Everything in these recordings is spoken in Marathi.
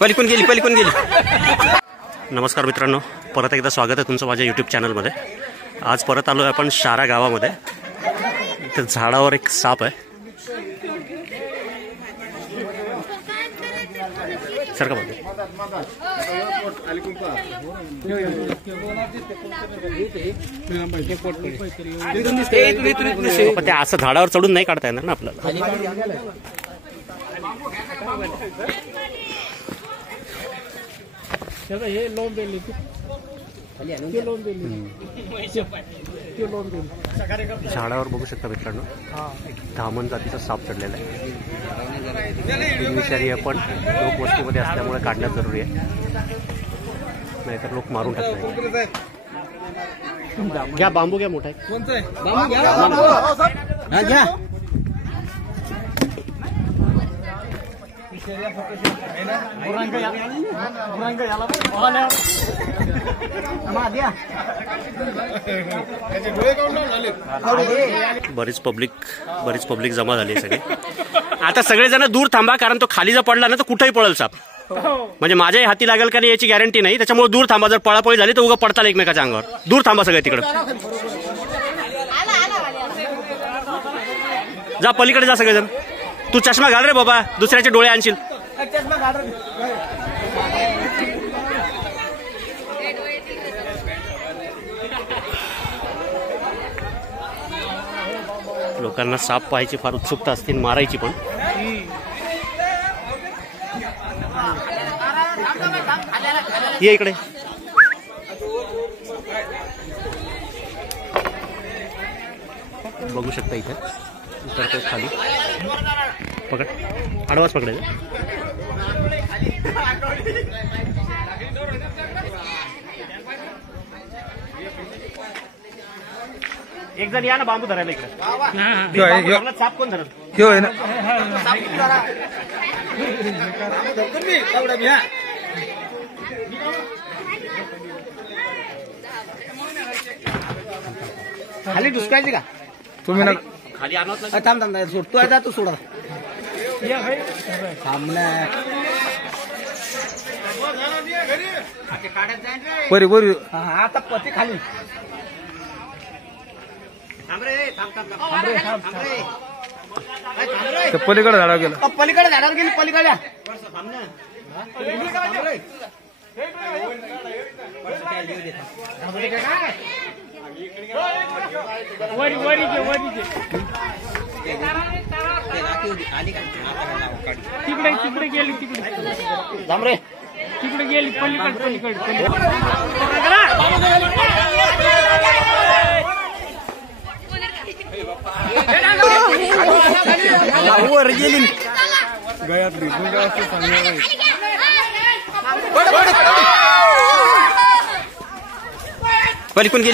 पलीकडून गेली. नमस्कार मित्रांनो, परत एकदा स्वागत आहे तुमचं माझ्या यूट्यूब चॅनलमध्ये. आज परत आलो आहे आपण शारा गावामध्ये. इथे झाडावर एक साप आहे. सर का बघा ते असं झाडावर चढून नाही काढता येणार ना आपल्याला. झाडावर बघू शकता मित्रांनो, धामण जातीचा साप चढलेला आहे. विषारी आपण लोकवस्तीमध्ये असल्यामुळे काढण्यात जरुरी आहे, नाहीतर लोक मारून टाकतात. घ्या बांबू, घ्या मोठा घ्या. बरीच पब्लिक जमा झाली सगळे. आता सगळेजण दूर थांबा, कारण तो खाली जर पडला ना तर कुठेही पळेल साप. म्हणजे माझ्याही हाती लागेल का नाही याची गॅरंटी नाही, त्याच्यामुळे दूर थांबा. जर पळापळी झाली तर उगा पडताल एकमेकाच्या अंगावर. दूर थांबा सगळे. तिकडे जा, पलीकडे जा सगळेजण. तू चष्मा घाल रे बाबा, दुसऱ्याचे डोळे आणशील. लोकांना साप पाहायची फार उत्सुकता असते, मारायची पण. ये इकडे. बघू शकता इथे उतरतो खाली. पकड, आडवाच पकडायचं. एक जण या ना बांबू धरायला इकडे. साप कोण धरत? खाली दुसकायची का तुम्ही? ना खाली आणत थांब सोडतो आहे. तू सोडा बरी बरी. आता पती खाली. पलीकडे झाडावर गेलं. पलीकडे झाडावर गेली. पलीकडे तिकडे गेली. तिकडे गेली. पलीकडे वर गेली. गळ्यातली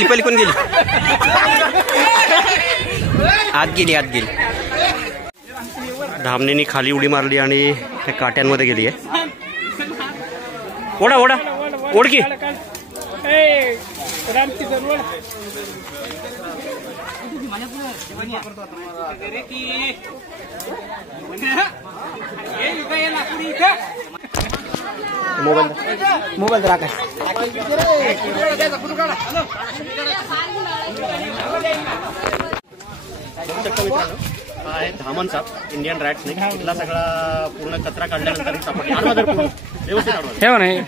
पलीकडून गेली. आत गेली. धामणीने खाली उडी मारली आणि त्या काट्यांमध्ये गेली आहे. ओढा ओढकी. मोबाईल तर राखा. हा आहे धामण साप, इंडियन रॅट स्नेक. इथला सगळा पूर्ण कचरा काढल्यानंतर सापडली. व्यवस्थित ठेवा नाही.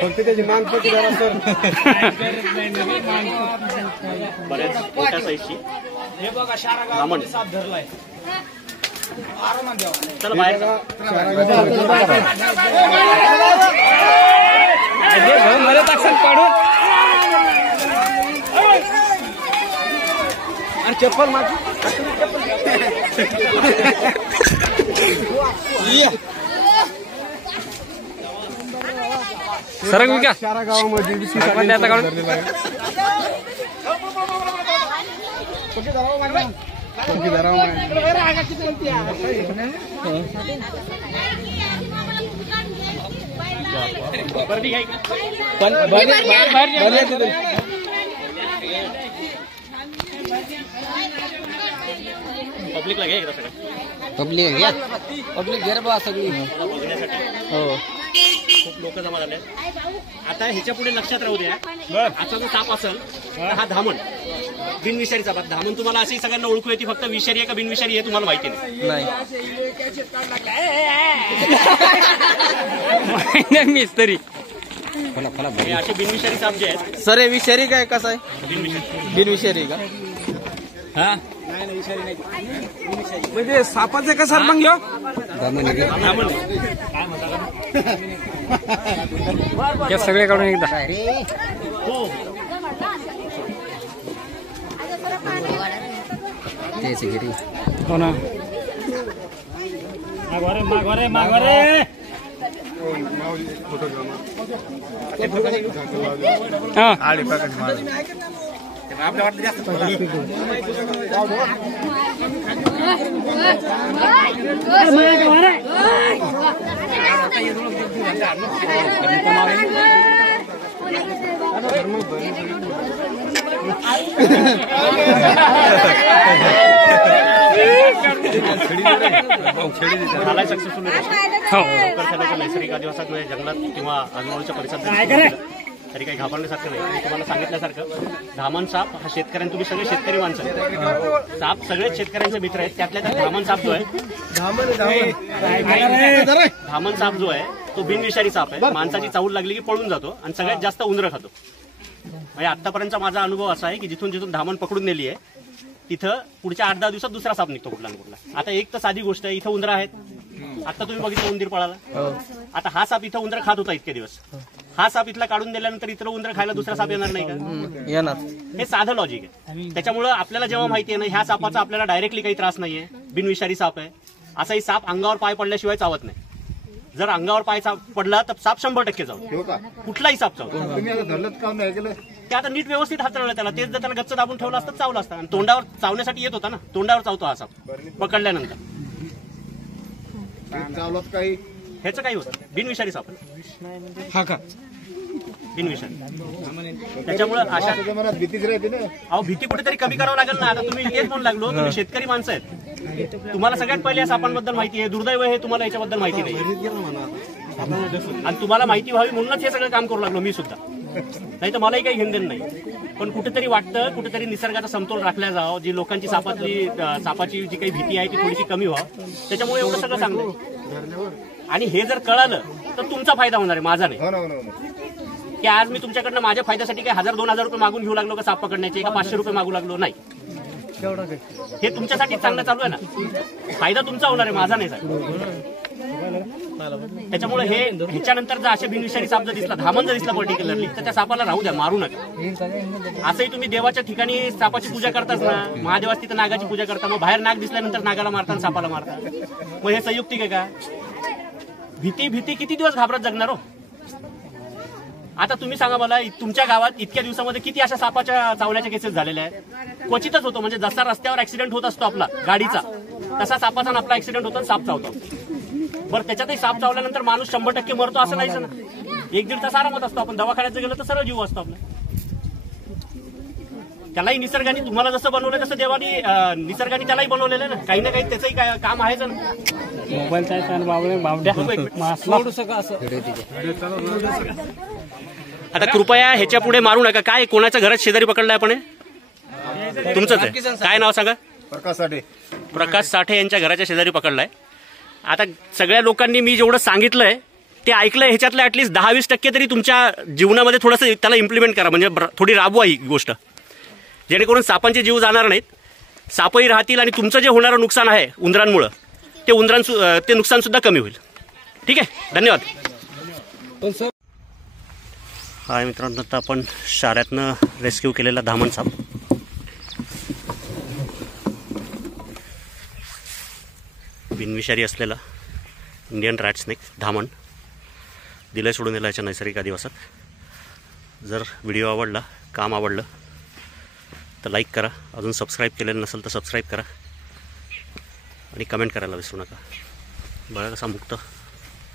फक्त त्याची मान पक्की धरा सर. बऱ्याच मोठ्या साईजची धामण. चला बाहेर. चप्पल माझी. सरक मी का शारा गावामध्ये पब्लिकला घ्या एकदा सगळं. पब्लिक घ्या बा सगळी. खूप लोक जमा झाले. आता ह्याच्या पुढे लक्षात राहू द्या, आता जो साप असेल तर हा धामण, बिनविषारी साप. धामण तुम्हाला अशी सगळ्यांना ओळखू येते, फक्त विषारी आहे का बिनविषारी आहे तुम्हाला माहिती नाही. मिस्त्री हे असे बिनविषारी साप जे आहेत. सर हे विषारी काय कसं आहे? बिनविषारी का? हा म्हणजे सापाचे का सर मग या सगळे काढून एकदा. हो ना. मागवारे नैसर्गिक आदिवासात जंगलात किंवा आजूबाजूच्या परिसरात तरी काही घाबरण्यासारखं नाही. मी तुम्हाला सांगितल्यासारखं धामण साप हा शेतकऱ्यांना, तुम्ही सगळे शेतकरी माणसं, साप सगळेच शेतकऱ्यांचे मित्र आहेत. त्यातल्या त्यात धामण साप जो आहे, धामण साप जो आहे तो बिनविषारी साप आहे. माणसाची चावल लागली की पळून जातो आणि सगळ्यात जास्त उंदरं खातो. म्हणजे आतापर्यंतचा माझा अनुभव असा आहे की जिथून जिथून धामण पकडून नेली आहे तिथं पुढच्या 8-10 दिवसात दुसरा साप निघतो कुठला ना कुठला. आता एक तर साधी गोष्ट आहे, इथं उंदरं आहेत. आता तुम्ही बघितलं उंदीर पळाला. आता हा साप इथं उंदरं खात होता इतके दिवस, हा साप इथला काढून दिल्यानंतर इतर उंदरं खायला दुसरा साप येणार नाही का? येणार. हे साधं लॉजिक आहे. त्याच्यामुळे आपल्याला जेव्हा माहिती आहे ना ह्या सापाचा आपल्याला डायरेक्टली काही त्रास नाहीये, बिनविषारी साप आहे, असाही साप अंगावर पाय पडल्याशिवाय चावत नाही. जर अंगावर पाय पडला तर साप 100% चावतो, कुठलाही साप चावतो. ते आता नीट व्यवस्थित हाताळलं त्याला. तेच जर त्याला गच्च दाबून ठेवलं असतं चावलं असतं. आणि तोंडावर चावण्यासाठी येत होता ना, तोंडावर चावतो हा साप पकडल्यानंतर. ह्याचं काही होतं, बिनविषारी साप हा का बिनविषारी. त्याच्यामुळे अशा अहो भीती कुठेतरी कमी करावं लागेल ना. आता तुम्ही तेच म्हणून लागलो, तुम्ही शेतकरी माणसं आहेत, तुम्हाला सगळ्यात पहिले या सापांबद्दल माहिती आहे. दुर्दैव हे तुम्हाला याच्याबद्दल माहिती नाही, आणि तुम्हाला माहिती व्हावी म्हणूनच हे सगळं काम करू लागलो मी सुद्धा. नाही तर मलाही काही घेणं देणं नाही. पण कुठेतरी वाटतं, कुठेतरी निसर्गाचा समतोल राखला जावं, जी लोकांची सापाची जी काही भीती आहे ती थोडीशी कमी व्हावं. त्याच्यामुळे एवढं सगळं सांगतो. आणि हे जर कळालं तर तुमचा फायदा होणार आहे, माझा नाही. की आज मी तुमच्याकडनं माझ्या फायद्यासाठी काही 1000-2000 रुपये मागून घेऊ लागलो का साप पकडण्याचे, का 500 रुपये मागू लागलो नाही. हे तुमच्यासाठी चांगलं चालू आहे ना, फायदा तुमचा होणार आहे, माझा नाही साहेब. त्याच्यामुळे हे ह्याच्यानंतर जर असे बिनविषारी साप जर दिसला, धामण जर दिसला पर्टिक्युलरली, तर त्या सापाला राहू द्या, मारू नका. असंही तुम्ही देवाच्या ठिकाणी सापाची पूजा करताच ना, महादेवास तिथं नागाची पूजा करता, मग बाहेर नाग दिसल्यानंतर नागाला मारता आणि सापाला मारता. मग हे संयुक्तिक आहे का? भीती किती दिवस घाबरत जगणार हो? आता तुम्ही सांगा मला, तुमच्या गावात इतक्या दिवसामध्ये किती अशा सापाच्या चावण्याच्या केसेस झालेल्या आहेत? क्वचितच होतो. म्हणजे जसा रस्त्यावर ऍक्सिडेंट होत असतो आपला गाडीचा, तसा सापाचा आपला ऍक्सिडेंट होतो, साप चावतो. बरं, त्याच्यातही साप चावल्यानंतर माणूस 100% मरतो असं नाहीच ना. 1-1.5 तास आरामात असतो. आपण दवाखान्यात गेलो तर सरळ जीव असतो आपला. त्यालाही निसर्गाने तुम्हाला जसं बनवलं तसं देवानी निसर्गाने त्यालाही बनवलेलं ना. काही ना काही त्याचंही काय काम आहेच ना. आता कृपया ह्याच्या पुढे मारू नका. काय कोणाच्या घरात शेजारी पकडलाय आपण? तुमचंच आहे. काय नाव सांगा? प्रकाश साठे यांच्या घराच्या शेजारी पकडलाय. आता सगळ्या लोकांनी मी जेवढं सांगितलंय ते ऐकलंय. ह्याच्यातलं ऍटलीस्ट 10-20% तरी तुमच्या जीवनामध्ये थोडंसं त्याला इम्प्लिमेंट करा. म्हणजे थोडी राबवा ही गोष्ट, जेणेकरून सापांचे जीव जाणार नाहीत, सापही राहतील आणि तुमचं जे होणारं नुकसान आहे उंदरांमुळं ते नुकसान सुद्धा कमी होईल. ठीक आहे, धन्यवाद. हाय मित्रांनो, आता आपण शाळेतनं रेस्क्यू केलेला धामण साप बिनविषारी असलेला इंडियन रॅट स्नेक धामण दिलंय सोडून दिला याच्या नैसर्गिक आदिवासात. जर व्हिडिओ आवडला, काम आवडलं तर लाईक करा. अजून सबस्क्राईब केलेलं नसेल तर सबस्क्राईब करा आणि कमेंट करायला विसरू नका. बघा कसा मुक्त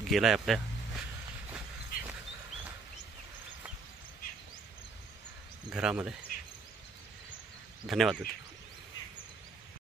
गेला आहे आपल्या घरामध्ये. धन्यवाद.